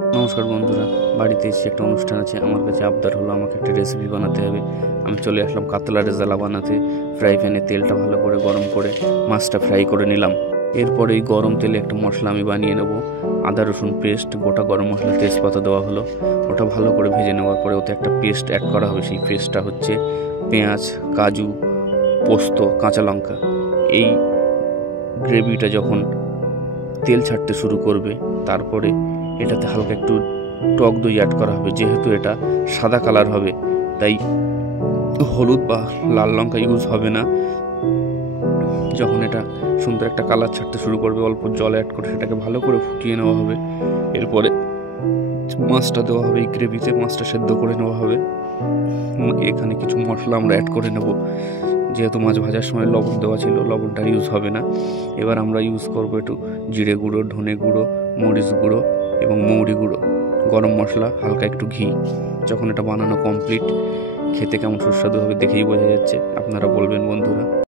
নমস্কার বন্ধুরা, বাড়িতে এসে একটা অনুষ্ঠান আছে। আমার কাছে আবদার হলো আমাকে একটা রেসিপি বানাতে হবে। আমি চলে আসলাম কাতলা রেজালা বানাতে। ফ্রাই প্যানে তেলটা ভালো করে গরম করে মাছটা ফ্রাই করে নিলাম। এরপরে এই গরম তেলে একটা মশলা আমি বানিয়ে নেব। আদা রসুন পেস্ট, গোটা গরম মশলা, তেজপাতা দেওয়া হলো। ওটা ভালো করে ভেজে নেওয়ার পরে ওতে একটা পেস্ট অ্যাড করা হবে। সেই পেস্টটা হচ্ছে পেঁয়াজ, কাজু, পোস্ত, কাঁচা লঙ্কা। এই গ্রেভিটা যখন তেল ছাড়তে শুরু করবে, তারপরে এটাতে হালকা একটু টক দই অ্যাড করা হবে। যেহেতু এটা সাদা কালার হবে, তাই হলুদ বা লাল লঙ্কা ইউজ হবে না। যখন এটা সুন্দর একটা কালার ছাড়তে শুরু করবে, অল্প জল অ্যাড করে সেটাকে ভালো করে ফুটিয়ে নেওয়া হবে। এরপরে মাছটা দেওয়া হবে এই গ্রেভিতে, মাছটা সেদ্ধ করে নেওয়া হবে। এখানে কিছু মশলা আমরা অ্যাড করে নেব। যেহেতু মাছ ভাজার সময় লবণ দেওয়া ছিল, লবণটা ইউজ হবে না। এবার আমরা ইউজ করবো একটু জিরে গুঁড়ো, ধনে গুঁড়ো, মরিচ গুঁড়ো এবং মৌরি গুঁড়ো, গরম মশলা, হালকা একটু ঘি। যখন এটা বানানো কমপ্লিট, খেতে কেমন সুস্বাদু হবে দেখেই বোঝা যাচ্ছে। আপনারা বলবেন বন্ধুরা।